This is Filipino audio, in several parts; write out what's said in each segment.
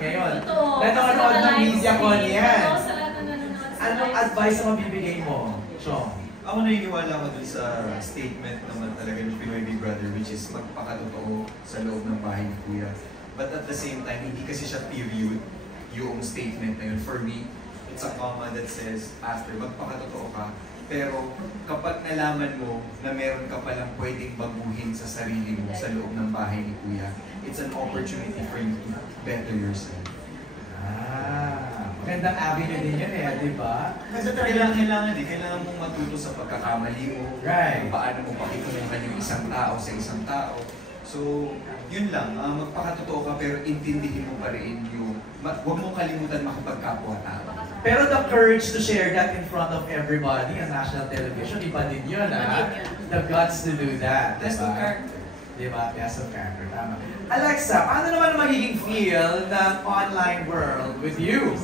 ngayon. Totoo. Nanonood ng media con yan. Oo, sa lahat na nanonood sa Anong live advice stream. na mabibigay mo, Chong? Ako naniniwala ko dun sa statement naman talaga ng Pinoy Big Brother, which is magpakatotoo sa loob ng bahay ni Kuya. But at the same time, hindi kasi siya period yung statement na yun. For me, it's a comma that says, after, magpakatotoo ka. Pero kapag nalaman mo na meron ka palang pwedeng baguhin sa sarili mo sa loob ng bahay ni Kuya, it's an opportunity for you to better yourself. Magandang avenue din yun di ba? Kasi kailangan mong matuto sa pagkakamali mo. Right. Paano mo pakitulungan yung isang tao sa isang tao. So, yun lang. Magpakatotoo ka pero intindihin mo pa rin yung... Huwag mong kalimutan makipagkapwa-tao. Pero the courage to share that in front of everybody on national television, iba din yun, The guts to do that. Test of character. Diba? Test of character. Tama. Alexa, paano naman magiging feel ng online world with you?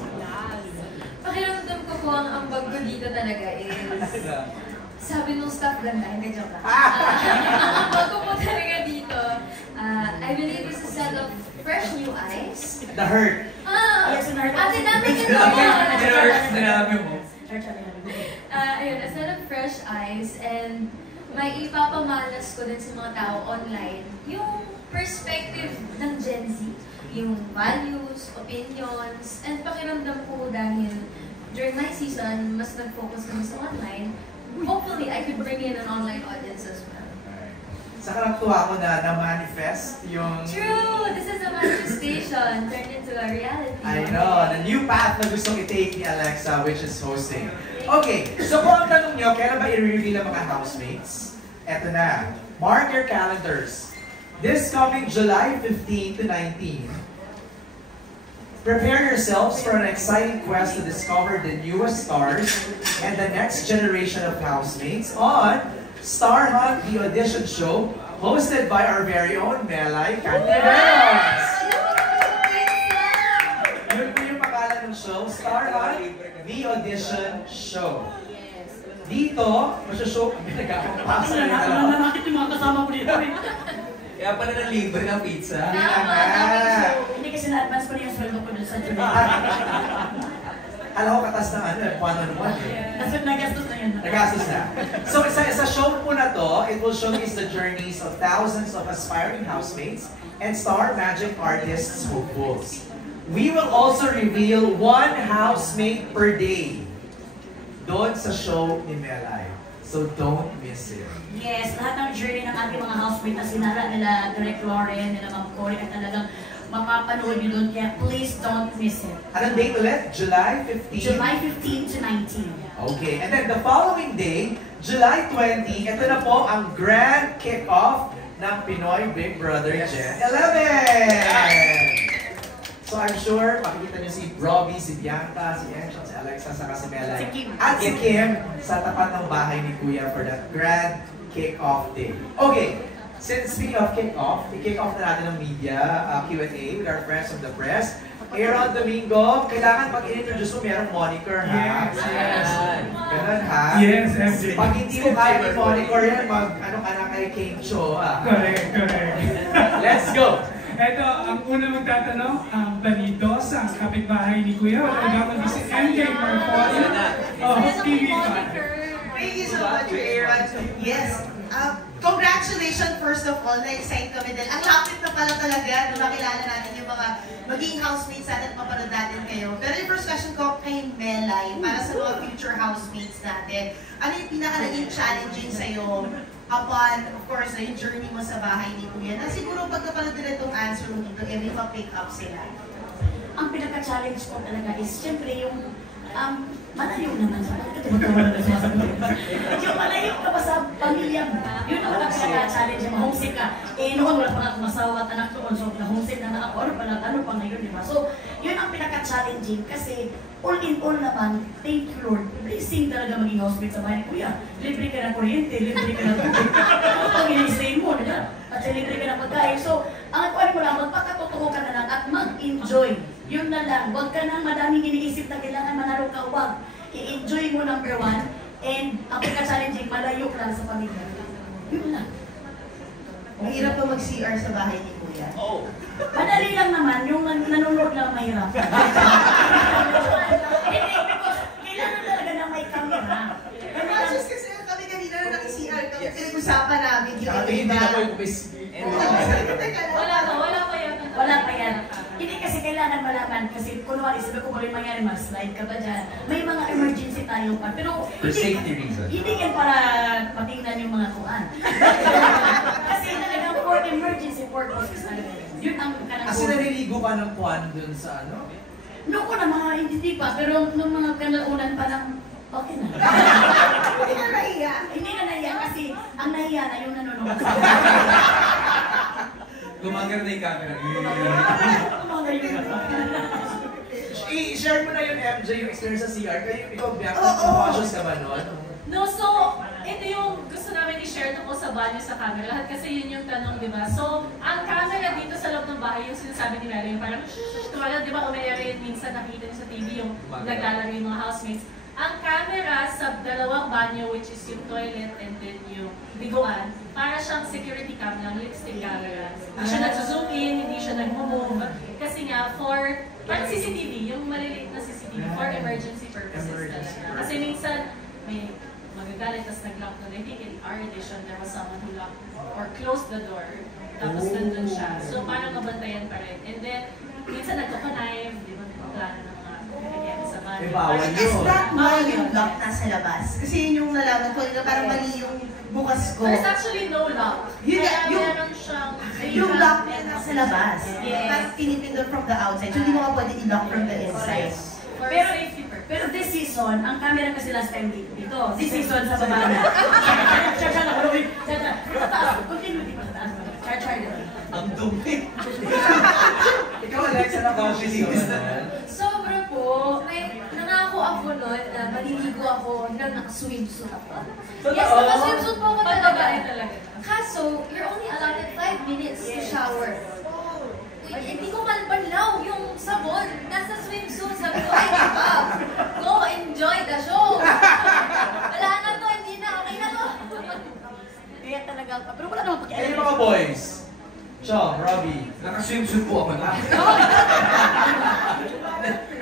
Pakiramdam ko po ang ambag ko dito talaga is... Sabi nung staff ganda, hindi joke lang. Ang ambag ko po talaga dito, I believe it's a set of fresh new eyes. The hurt. Yes, ate natin ito mo. Ayun, a set of fresh eyes and may ipapamalas ko din sa mga tao online yung perspective ng Gen Z, yung values, opinions, and pakiramdam ko dahil during my season, mas nag-focus kami sa online. Hopefully, I could bring in an online audience as well. Saka natuwa ko na na-manifest yung... True! This is a manifestation turned into a reality. I know, the new path na gustong i-take ni Alexa, which is hosting. Okay, so kung ang tanong nyo, kailan ba i-reveal ang mga housemates? Eto na, mark your calendars. This coming July 15 to 19, prepare yourselves for an exciting quest to discover the newest stars and the next generation of housemates on Star Hunt, the audition show, hosted by our very own Melay Cantiveros. Yun po yung pangalan ng show, Star Hunt, the audition show. Dito, masya-show kami nagkakapasa rin talaga. Nanakit yung mga kasama ko dito. Kaya pala ng libre ng pizza. Hindi kasi na-advance pa rin yung sweldo ko dun sa July. Alam ko katas ng paano naman That's what nagastos na yun. Nagastos na. So sa show po na to, it will showcase the journeys of thousands of aspiring housemates and star magic artists hopefuls. We will also reveal one housemate per day doon sa show ni Melay. So don't miss it. Yes, lahat ng journey ng ating mga housemate na sinara nila Direk Lauren, nila Ma'am Cory, at talagang mapapanood nyo doon. Kaya please don't miss it. Anong date ulit? July 15? July 15 to 19. Okay, and then the following day, July 20, ito na po ang grand kick-off ng Pinoy Big Brother Gen 11! So I'm sure, makikita niyo si Robbie, si Bianca, si Enchon, si Alexa, saka si Melay. Si Kim. At si Kim sa tapat ng bahay ni Kuya for that grand kick-off day. Okay, since speaking of kick-off, i-kick-off na natin ng media Q&A with our friends from the press. Aaron Domingo, kailangan pag in-introduce mo, merong moniker, ha? Yes. Ganun, ha? Yes, MJ. Pag hindi mo kaya may moniker yan, ano ka na kay King Cho, ha? Correct, correct. Let's go! Ito, ang una magtatanong, ang Balidos, ang kapitbahay ni Kuya. Walang gaman si MJ Marfoli. Oh, TV fan. Thank you so much, Aaron. Yes. Congratulations first of all, na-excite kami din. Ang lapit na pala talaga na makilala natin yung mga maging housemates natin at mapanood natin kayo. Pero yung first question ko kay Melay, para sa mga future housemates natin, ano yung pinaka-naging challenging sa'yo upon, of course, yung journey mo sa bahay ni Kuya, na siguro pag napanood nila itong answer mo dito, may pa-pick up sila? Ang pinaka-challenge ko talaga is, syempre, yung malayo naman sa yung malayo ka pa sa pamilya mo. Yun ang pinaka-challenge mo. Homesick ka. Eh, noon wala pa nga akong masawa at anak doon. So, na-homesick na ako. Ano pa ngayon, di ba? So, yun ang pinaka-challenging kasi all in all naman, thank you Lord. Blessing talaga maging housemate sa bahay ni Kuya. Libre ka na kuryente, libre ka na tubig. Ano pang in-stay mo, di ba? At libre ka na pagkain. So, ang kuwan mo lang, magpakatotoo ka na lang at mag-enjoy. Yun na lang. Huwag ka nang madaming iniisip na kailangan manalo ka. Huwag. I-enjoy mo number one. And ang pagka-challenging, malayo ka lang sa pamilya. Yun lang. Mahirap ba mag-CR sa bahay ni Kuya? Oh. Madali lang naman, yung nanonood lang mahirap. Hindi, because kailangan talaga na may camera. Just kasi kami kanina na naki-CR kami, pinag-usapan namin yung Hindi na po yung Wala pa yan. Hindi kasi kailangan malaman kasi kunwari sabi ko bali mangyari mag-slide ka ba dyan. May mga emergency tayo pa. Pero For safety reason. Hindi yan para patingnan yung mga kuan. Kasi talagang for emergency purposes talaga yun. Yun ang kanang Kasi naliligo ka ng kuwan dun sa ano? Noong una mga hindi pa, pero nung mga kanaunan pa lang, okay na. Hindi ka nahiya. Hindi na nahiya kasi ang nahiya na yung nanonood. Gumagar na yung camera. I-share mo na yun, MJ, yung experience sa CR. Kayo, ikaw, Bianca, Oo. conscious ka ba nun? No, so, ito yung gusto namin i-share tungkol sa value sa camera. Lahat kasi yun yung tanong, di ba? So, ang camera dito sa loob ng bahay, yung sinasabi ni Mary, yung parang shush, tulad, di ba, umayari yun minsan nakikita niyo sa TV yung naglalaro yung mga housemates. Ang camera sa dalawang banyo, which is yung toilet and then yung biguan, para siyang security cam lang, lipstick camera. Hindi siya nag-zoom in, hindi siya nag-move. Kasi nga, for, parang CCTV, yung maliliit na CCTV, for emergency purposes talaga. Kasi minsan, may magagalit, tapos nag-lock doon. I think in our edition, there was someone who locked or closed the door. Tapos nandun siya. So, parang mabantayan pa rin. And then, minsan nagkakonive, di ba, nagpaplano ng mga kagyan sa bahay. May bawal yun. Is that why yung lock nasa labas? Kasi yun yung nalaman ko, na parang mali yung bukas ko. There's actually no lock. Yun, Kaya yung- meron siyang... Yung lock niya nasa labas. Yes. Parang pinipindot from the outside. So, hindi mo ka pwede i-lock from the inside. For Pero- safety purposes. Pero this season, ang camera kasi last time dito. This season sa baba na. Char-char na. Char-char. Sa taas. Continue di ba sa taas? Char-char na. Ang dumi. Ikaw, Alexa, na conscious ka ba nun? Sobra po. May nangako ako noon na maliligo ako na naka-swimsuit ako. Yes, Totoo? naka-swimsuit po ako Pagbabae talaga. talaga. Kaso, you're only allotted 5 minutes to shower. Hindi ko malbanlaw yung sabon. Nasa swimsuit. Sabi ko, ay, diba? Go enjoy the show. Wala na to, hindi na. Okay na to. Kaya talaga. Pero wala naman Kayo pakialam. mga boys. Chong, Robbie. Naka-swimsuit po ako na.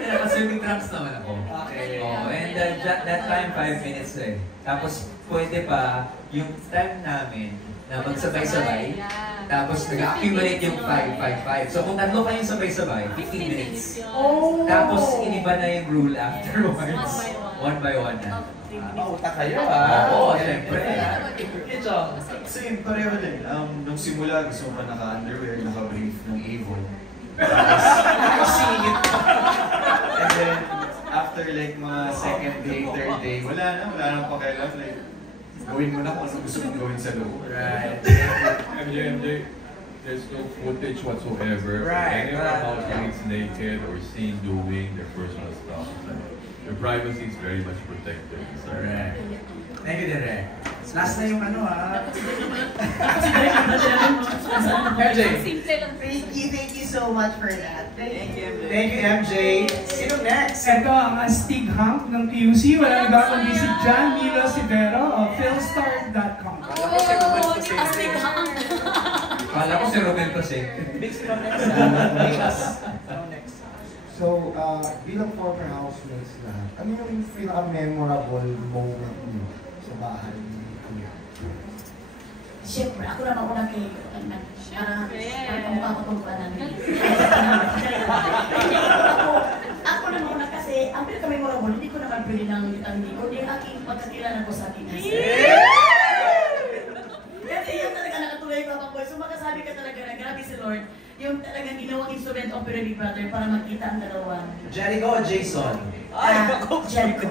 Naka-swimming trunks naman ako. Okay. Oh, and that time 5 minutes eh. Tapos pwede pa yung time namin na magsabay-sabay. Tapos nag-accumulate yung 5, 5, 5. So kung tatlo kayong sabay-sabay, 15 minutes. Oh! Tapos iniba na yung rule afterwards. One by one na. Mautak kayo, ah. Oo, syempre. Okay, Chong. Same, pareho din. Nung simula, gusto ko pa naka-underwear, naka-brief ng Avon. Singit. And then, after like mga second day, third day, wala nang pakialam. Like, gawin mo na kung ano gusto mong gawin sa loob. Right. MJ, there's no footage whatsoever. Right, Any of our right. housemates naked or seen doing their personal stuff. Their privacy is very much protected. Correct. Thank you, Direk. Last na yung ano, ah. MJ. Simple lang. Thank you so much for that. Thank you, MJ. Sino next? Ito ang astig hump ng TUC. Walang iba kundi si John Milo Sivero of philstar.com. Kala ko si Romel kasi. Big sino next, ah. Sino next? So, bilang former housemates lahat, ano yung pinaka-memorable moment niyo sa bahay ni Kuya? Siyempre, ako naman unang kay para kumukha ko itong kanan. Ako naman una kasi, ang pinaka-memorable, hindi ko naman pwede nang itanggi, kundi ang aking pagkakilala ko sa aking husband. Kasi yun talaga nakatuloy ko ako. So makasabi ka talaga na grabe si Lord, yung talagang ginawang instrument of Big Brother para magkita ang dalawa. Jericho o Jason? Jericho.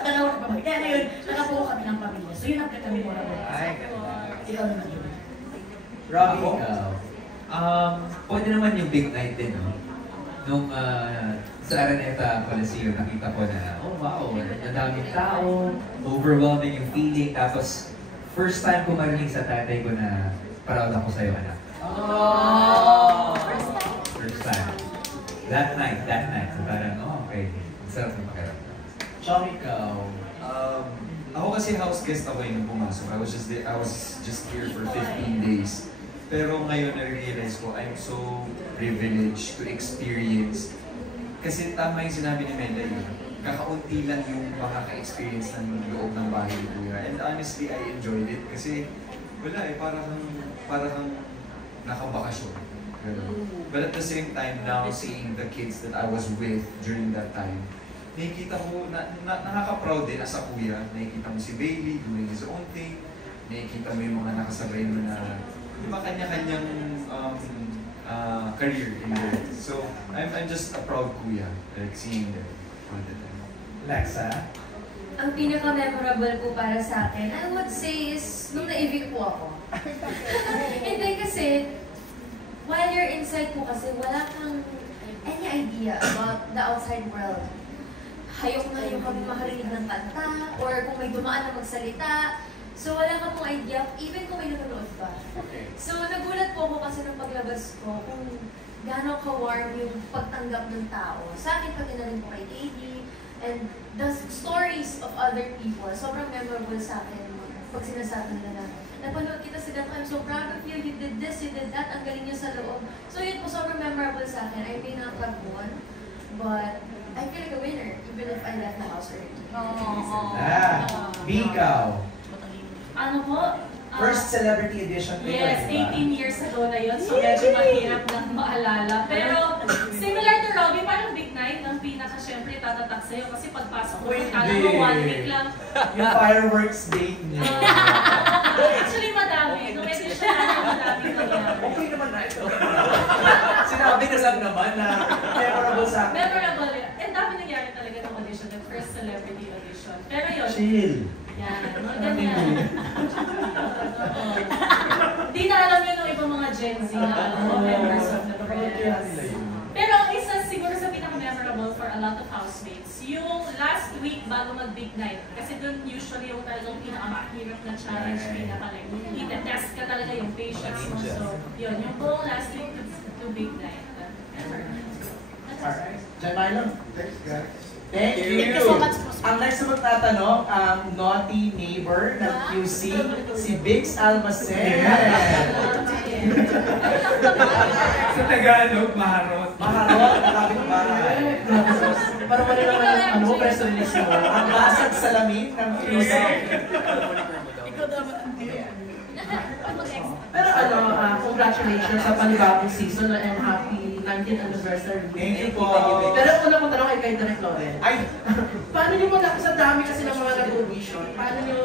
Dalawa na pamilya. Kaya ngayon, nakabuo kami ng pamilya. So yun ang pinaka-memorable. Ikaw naman yun. Robbie, Ako? ikaw. Pwede naman yung big night din, no? Nung sa Araneta Coliseum, nakita ko na, oh wow, ang daming tao, overwhelming yung feeling, tapos first time ko marinig sa tatay ko na proud ako sa'yo, anak. Oh! First time. That night. So parang, oh okay, ang sarap ng pakiramdam. Chong, ikaw. Ako kasi house guest ako yung pumasok. I was just here for 15 days. Pero ngayon na-realize ko, I'm so privileged to experience. Kasi tama yung sinabi ni Mela yun. Kakaunti lang yung makaka-experience ng loob ng bahay ni Kuya. And honestly, I enjoyed it. Kasi wala eh, para kang nakabakasyon. But at the same time, now seeing the kids that I was with during that time, nakikita ko, nakaka-proud din as a kuya. Nakikita mo si Bailey doing his own thing. Nakikita mo yung mga nakasabay mo na, di ba, kanya-kanyang career in there. So, I'm just a proud kuya, like seeing them all the time. Lexa? Ang pinaka-memorable po para sa akin, I would say is nung na-evict po ako. Hindi kasi, while you're inside po kasi, wala kang any idea about the outside world. Hayok na yung kami makarinig ng kanta, or kung may dumaan na magsalita. So wala kang mong idea, even kung may nanonood pa. Okay. So nagulat po ako kasi nung paglabas ko, kung gaano ka-warm yung pagtanggap ng tao. Sa akin, pati na rin po kay Katie, and the stories of other people, sobrang memorable sa akin pag sinasabi nila na napanood kita sa ganito, I'm so proud of you, you did this, you did that, ang galing niyo sa loob. So yun po, sobrang memorable sa akin. I may not have won, but I feel like a winner, even if I left the house early. Bikaw. Ano po? First celebrity edition ko Yes, yun, 18 years ago na yun, so medyo mahirap lang maalala. Pero similar to Robby, parang big night, ang pinaka syempre tatatak sa'yo kasi pagpasok mo, kala mo 1 week lang. Yung fireworks date niyo. Actually, madami. Nung edition na madami nangyari. Okay naman na ito. Sinabi na lang naman na memorable sa akin. Memorable yun. And dami nangyari talaga ng audition, the first celebrity audition. Pero yun. Chill. Yan, mga ganyan. Di na alam yun ng ibang mga Gen Z na alam mo, members of the press. Pero isa siguro sa pinaka-memorable for a lot of housemates, yung last week bago mag-big night. Kasi dun usually yung talagang pinaka-mahirap na challenge, pinaka-like, ita-test ka talaga yung patience mo. So, yun, yung buong last week to big night. Alright. Jan Marlon. Thanks, guys. Thank you. Thank you so much. Ang next na magtatanong, ang naughty neighbor ng QC, si Biggs Almacen. Sa Tagalog, maharot. Maharot, kapit-bahay. Para wala naman ano, press release mo. Ang basag salamin ng QC. Ikaw dapat ang Pero ano, congratulations sa panibagong season and happy 19th anniversary. Thank you po. Pero una kong tanong kay Direk Loren. Ay! Paano nyo sa dami kasi ng mga nag-audition, paano nyo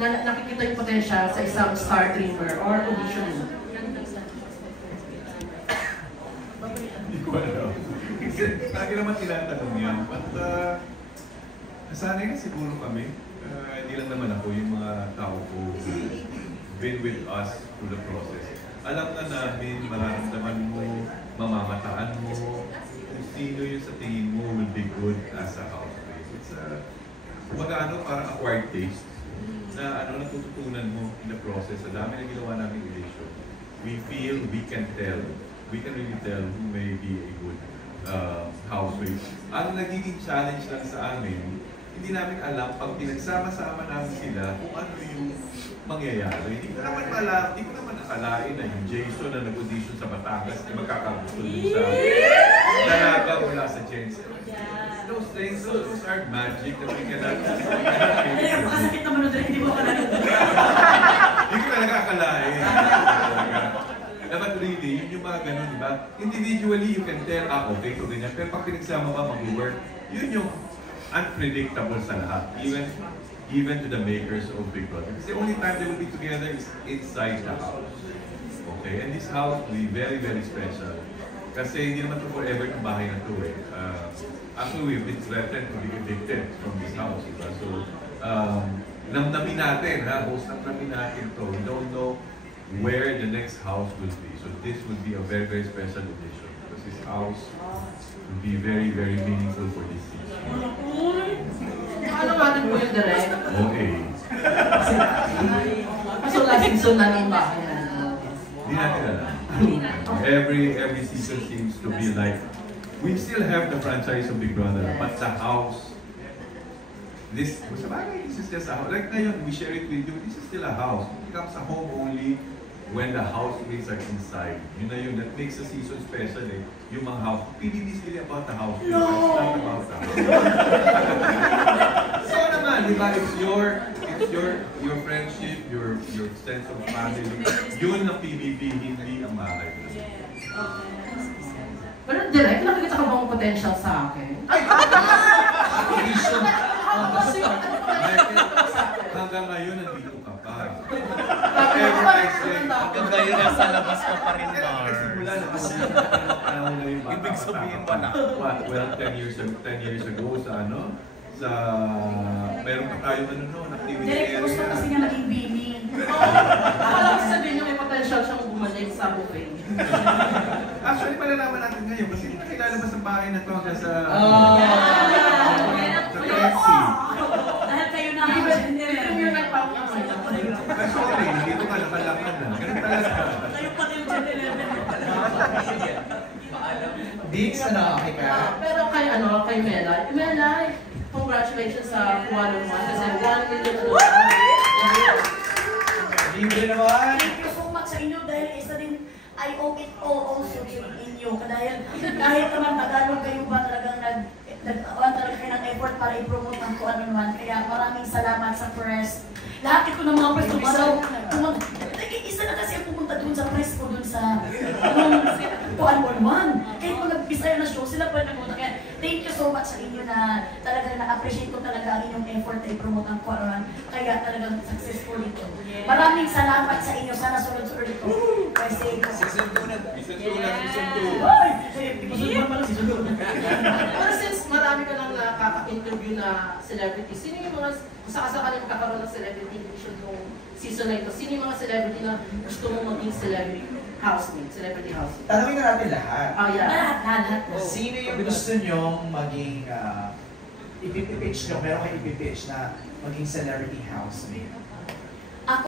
nakikita yung potential sa isang star dreamer or audition mo? Hindi ko alam. Kasi lagi naman tinatanong yan. But nasanay na siguro kami. Hindi lang naman ako, yung mga tao ko been with us through the process. Alam na namin, mararamdaman mo, mamamataan mo, kung sino yung sa tingin mo will be good as a housemate. It's ano, parang acquired taste na natututunan mo in the process. Sa dami na ginawa namin relation. We feel, we can really tell who may be a good housemate. Ang nagiging challenge lang sa amin, hindi namin alam pag pinagsama-sama namin sila kung ano yung mangyayari. Hindi ko naman akalain na yung Jason na nag-audition sa Batangas ay magkakagusto din sa dalaga mula sa Gen Z. Those things, those are magic that we cannot Makasakit naman na hindi mo akalain. Hindi ko talaga akalain. Dapat really, yun yung mga ganun, di ba? Individually, you can tell, okay, ito ganyan. Pero pag pinagsama ka mag-work, yun yung unpredictable sa lahat. Even to the makers of Big Brother. Because the only time they will be together is inside the house. Okay? And this house will be very, very special. Kasi hindi naman ito forever ng bahay na ito eh. Actually, we've been threatened to be evicted from this house. Diba? So, namnamin natin, host namin natin ito. We don't know where the next house will be. So this will be a very, very special edition. Because this house will be very, very meaningful for this season. Paano natin po yung Direk? Okay. So last season na ng bahay na. Hindi natin alam. Every season seems to be like, we still have the franchise of Big Brother, but the house this, this is just a house. Like ngayon, we share it with you, this is still a house. It becomes a home only when the housemates are inside. Yun na yun, that makes the season special eh. Yung mga house. PBB is really about the house. No! It's not about the house. So naman, di ba, it's your friendship, your sense of family. Yun ang PBB, hindi ang bahay. Pero direct, nakikita ka bang potential sa akin? Hanggang ngayon, nandito ka pa. Hanggang ngayon, nasa labas ka pa rin, Mars. Ibig sabihin pa na. Well, 10 years ago, meron pa tayo activity Direct, area. gusto kasi niya naging bini. Akala ko sabihin niyo may potential siyang bumalik sa buffet. Actually, malalaman natin ngayon kasi hindi lalabas ang bahay na ito hanggang sa Pepsi. Dahil kayo na Ito yung nagpapakasal. Sorry, dito ka nakalaman na. Ganun talaga. kayo pa rin dyan 11. Dix, okay ka? Pero kay Melay. Melay, congratulations sa 1-on-1 kasi 1 million Libre naman! Thank you so much sa inyo dahil isa din, I owe it all also to inyo. Dahil kahit naman Tagalog kayo ba talagang nagkawan talaga kayo ng effort para i-promote ang kung ano naman. Kaya maraming salamat sa press. Lahat ito ng mga press dumaraw. Isa na kasi ang pumunta dun sa press ko dun sa Kuan 1. Kahit mga Bisaya na show, sila pa nagpunta. Kaya thank you so much sa inyo na talagang na-appreciate ko talaga ang inyong effort na i-promote ang Kuan 1. Kaya talagang successful ito. Maraming salamat sa inyo. Sana sunod-sunod ito. Kasi Season 2 na. Season 2 na. Season 2. ay! Season 1 pala, season 2. Pero since marami ka nang nakaka-interview na celebrity, sino yung mga sakasakali magkakaroon ng celebrity edition ng season na ito? Sino yung mga celebrity na gusto mong maging celebrity housemate? Tanungin na natin lahat. Lahat. Sino yung gusto nyong maging ipipitch nyo, meron kayo ipipitch na maging celebrity housemate?